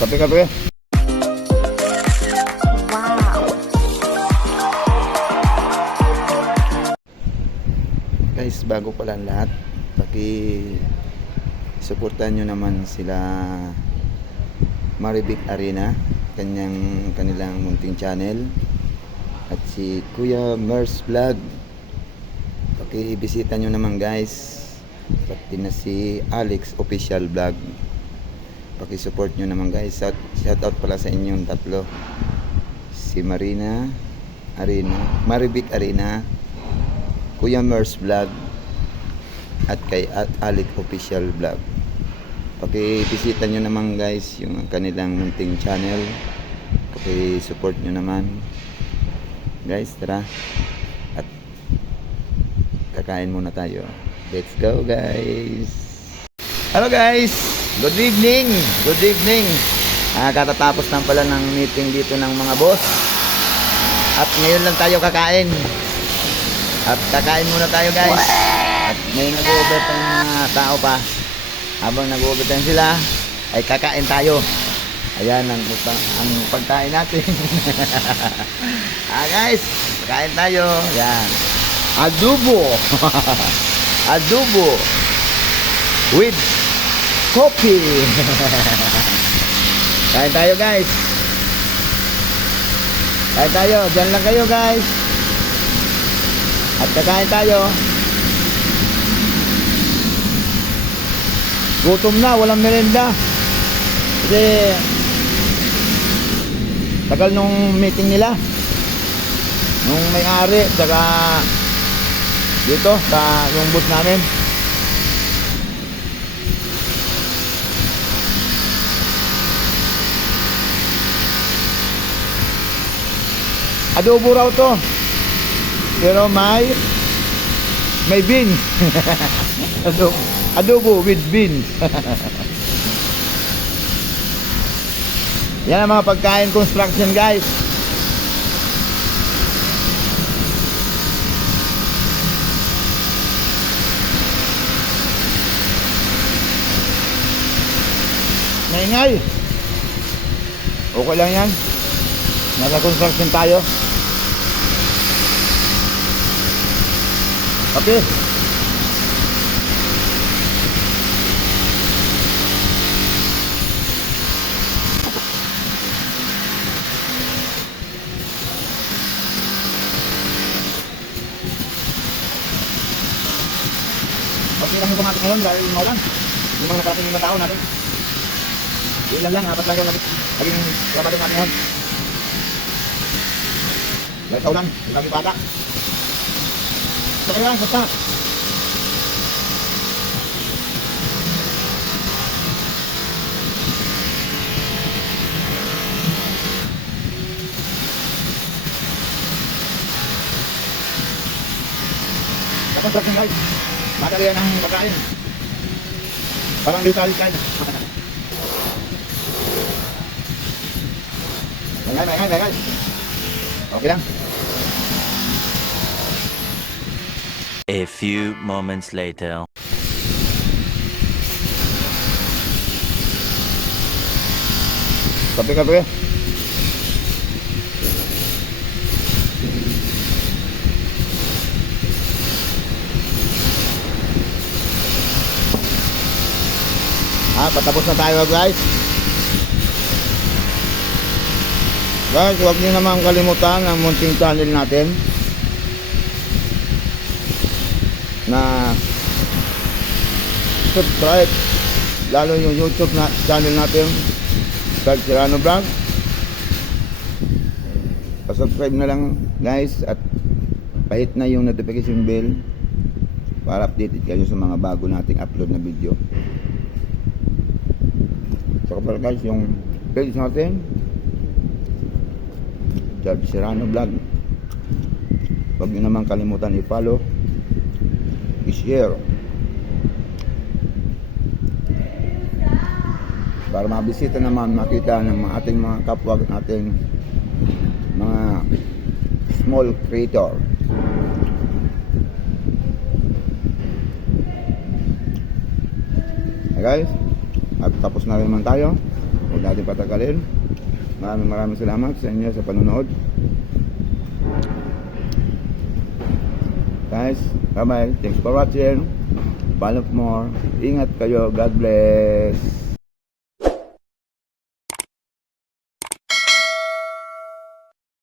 Kape. Guys, bago pala ang lahat, suportahan nyo naman sila Marivic Arena, kanilang munting channel, at si Kuya Mers Vlog. Bisita nyo naman guys, pati na si Alex Official Vlog. Support nyo naman guys. Shout out pala sa inyong tatlo, si Marivic Arena, Kuya Mers Vlog, at kay Alex Official Vlog. Bisita nyo naman guys yung kanilang munting channel. Support nyo naman guys. Tara, at kakain muna tayo. Let's go guys. Hello guys, good evening. Katatapos lang pala ng meeting dito ng mga boss, at ngayon lang tayo kakain. At kakain muna tayo guys. At ngayon nag-overtime ng mga tao pa. Habang nag-overtime sila, ay kakain tayo. Ayan ang pagkain natin. Guys, kakain tayo. Ayan, adobo. Adobo with coffee. Kain tayo guys. Kain tayo. Diyan lang kayo guys. At kakain tayo. Gutom na, walang merenda. Kasi tagal nung meeting nila, nung may-ari, saka dito sa yung bus namin. Adobo raw to, pero may bean. Adobo with beans. Yan ang mga pagkain construction guys. Maingay. Okay lang yan. Nasa construction tayo. Okay. Okay lang yung pumatik ngayon dahil maulan. Yung mga nakarating yung tao natin, ilan lang, apat lang yung naging labado natin ngayon. Dahil sa ulan, yung kami bata. So kaya lang, basta construction guys, madali yan ang pagkain. Parang di talis kain. Maingay. Okay lang. A few moments later. Kape. Patapos na tayo guys. Guys, huwag niyo naman kalimutan ang munting channel natin na subscribe, lalo yung YouTube na channel natin, Carl Serrano Vlog. Pa-subscribe na lang guys, at pahit na yung notification bell para updated kayo sa mga bago nating upload na video. Saka pala guys, yung page natin, Carl Serrano Vlog, huwag nyo naman kalimutan i-follow, i-share, para mabisita naman, makita ng ating mga kapwa natin, mga small creator. Hey guys, at tapos na rin naman tayo. Huwag natin patagalin. Maraming salamat sa inyo sa panonood. Guys, bye-bye. Thanks for watching. Follow for more. Ingat kayo. God bless.